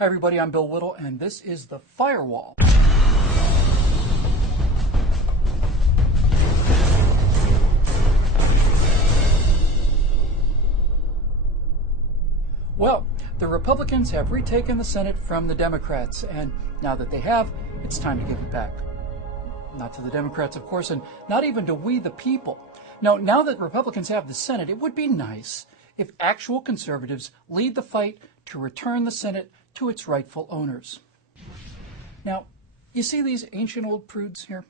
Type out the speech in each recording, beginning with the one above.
Hi everybody, I'm Bill Whittle, and this is The Firewall. Well, the Republicans have retaken the Senate from the Democrats, and now that they have, it's time to give it back. Not to the Democrats, of course, and not even to we the people. Now that Republicans have the Senate, it would be nice if actual conservatives lead the fight to return the Senate to its rightful owners. Now, you see these ancient old prudes here?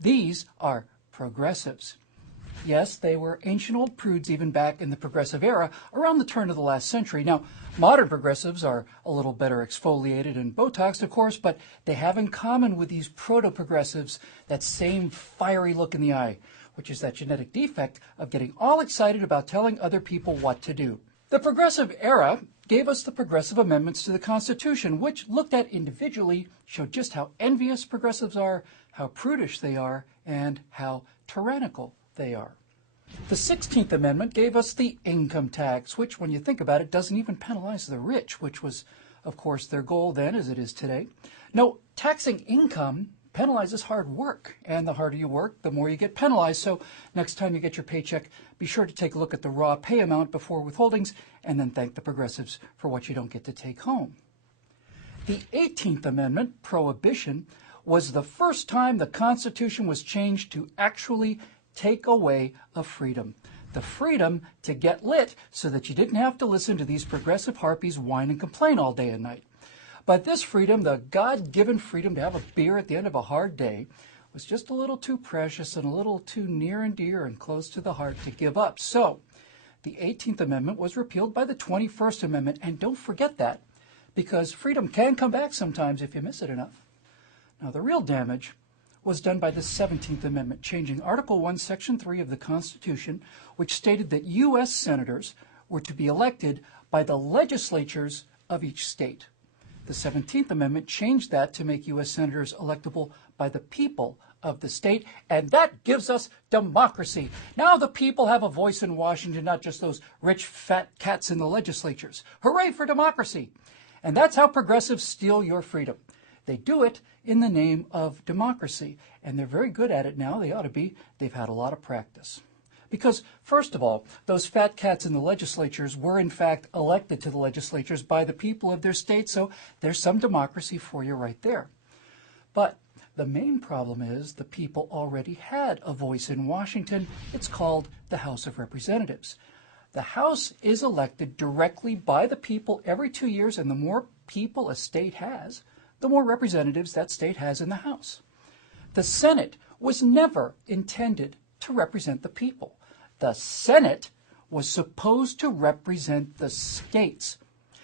These are progressives. Yes, they were ancient old prudes even back in the progressive era around the turn of the last century. Now, modern progressives are a little better exfoliated and Botoxed, of course, but they have in common with these proto-progressives that same fiery look in the eye, which is that genetic defect of getting all excited about telling other people what to do. The progressive era gave us the progressive amendments to the Constitution, which, looked at individually, showed just how envious progressives are, how prudish they are, and how tyrannical they are. The 16th Amendment gave us the income tax, which, when you think about it, doesn't even penalize the rich, which was, of course, their goal then as it is today. No, taxing income penalizes hard work, and the harder you work, the more you get penalized. So next time you get your paycheck, be sure to take a look at the raw pay amount before withholdings, and then thank the progressives for what you don't get to take home. The 18th Amendment, prohibition, was the first time the Constitution was changed to actually take away a freedom. The freedom to get lit so that you didn't have to listen to these progressive harpies whine and complain all day and night. But this freedom, the God-given freedom to have a beer at the end of a hard day, was just a little too precious and a little too near and dear and close to the heart to give up. So the 18th Amendment was repealed by the 21st Amendment, and don't forget that, because freedom can come back sometimes if you miss it enough. Now, the real damage was done by the 17th Amendment, changing Article 1, Section 3 of the Constitution, which stated that U.S. senators were to be elected by the legislatures of each state. The 17th Amendment changed that to make U.S. senators electable by the people of the state, and that gives us democracy. Now the people have a voice in Washington, not just those rich, fat cats in the legislatures. Hooray for democracy! And that's how progressives steal your freedom. They do it in the name of democracy, and they're very good at it now. They ought to be. They've had a lot of practice. Because, first of all, those fat cats in the legislatures were, in fact, elected to the legislatures by the people of their state, so there's some democracy for you right there. But the main problem is the people already had a voice in Washington. It's called the House of Representatives. The House is elected directly by the people every 2 years, and the more people a state has, the more representatives that state has in the House. The Senate was never intended to represent the people. The Senate was supposed to represent the states.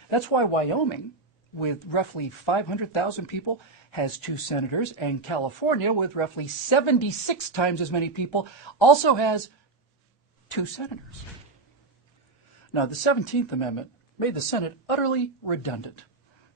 That's why Wyoming, with roughly 500,000 people, has 2 senators, and California, with roughly 76 times as many people, also has 2 senators. Now, the 17th Amendment made the Senate utterly redundant.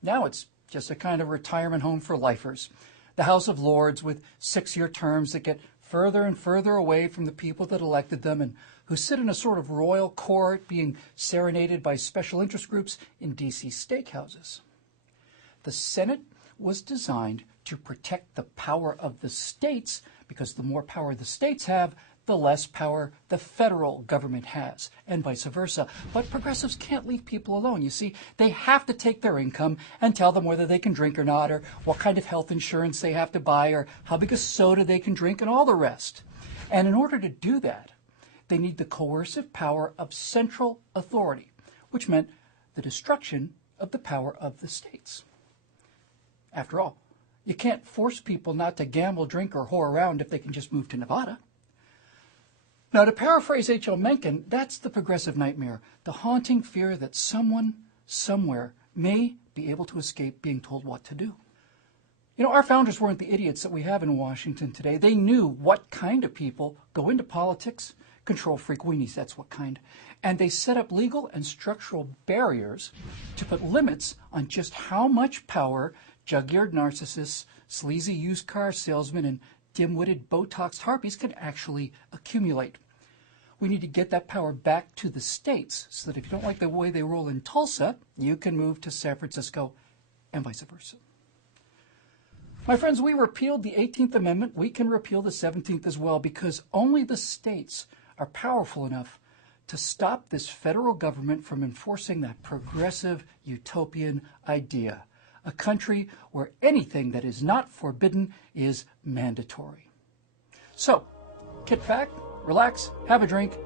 Now it's just a kind of retirement home for lifers. The House of Lords with 6-year terms that get further and further away from the people that elected them and who sit in a sort of royal court being serenaded by special interest groups in D.C. steakhouses. The Senate was designed to protect the power of the states, because the more power the states have, the less power the federal government has, and vice versa. But progressives can't leave people alone. You see, they have to take their income and tell them whether they can drink or not, or what kind of health insurance they have to buy, or how big a soda they can drink, and all the rest. And in order to do that, they need the coercive power of central authority, which meant the destruction of the power of the states. After all, you can't force people not to gamble, drink, or whore around if they can just move to Nevada. Now, to paraphrase H.L. Mencken, that's the progressive nightmare, the haunting fear that someone, somewhere, may be able to escape being told what to do. You know, our founders weren't the idiots that we have in Washington today. They knew what kind of people go into politics, control freak weenies, that's what kind. And they set up legal and structural barriers to put limits on just how much power jug-eared narcissists, sleazy used car salesmen, and dim-witted Botoxed harpies can actually accumulate. We need to get that power back to the states so that if you don't like the way they roll in Tulsa, you can move to San Francisco and vice versa. My friends, we repealed the 18th Amendment. We can repeal the 17th as well, because only the states are powerful enough to stop this federal government from enforcing that progressive utopian idea, a country where anything that is not forbidden is mandatory. So, kick back, relax, have a drink,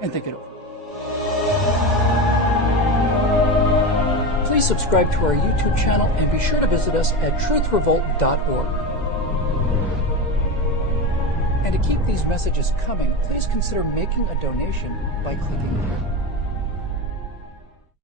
and think it over. Please subscribe to our YouTube channel and be sure to visit us at TruthRevoltOriginals. And to keep these messages coming, please consider making a donation by clicking here.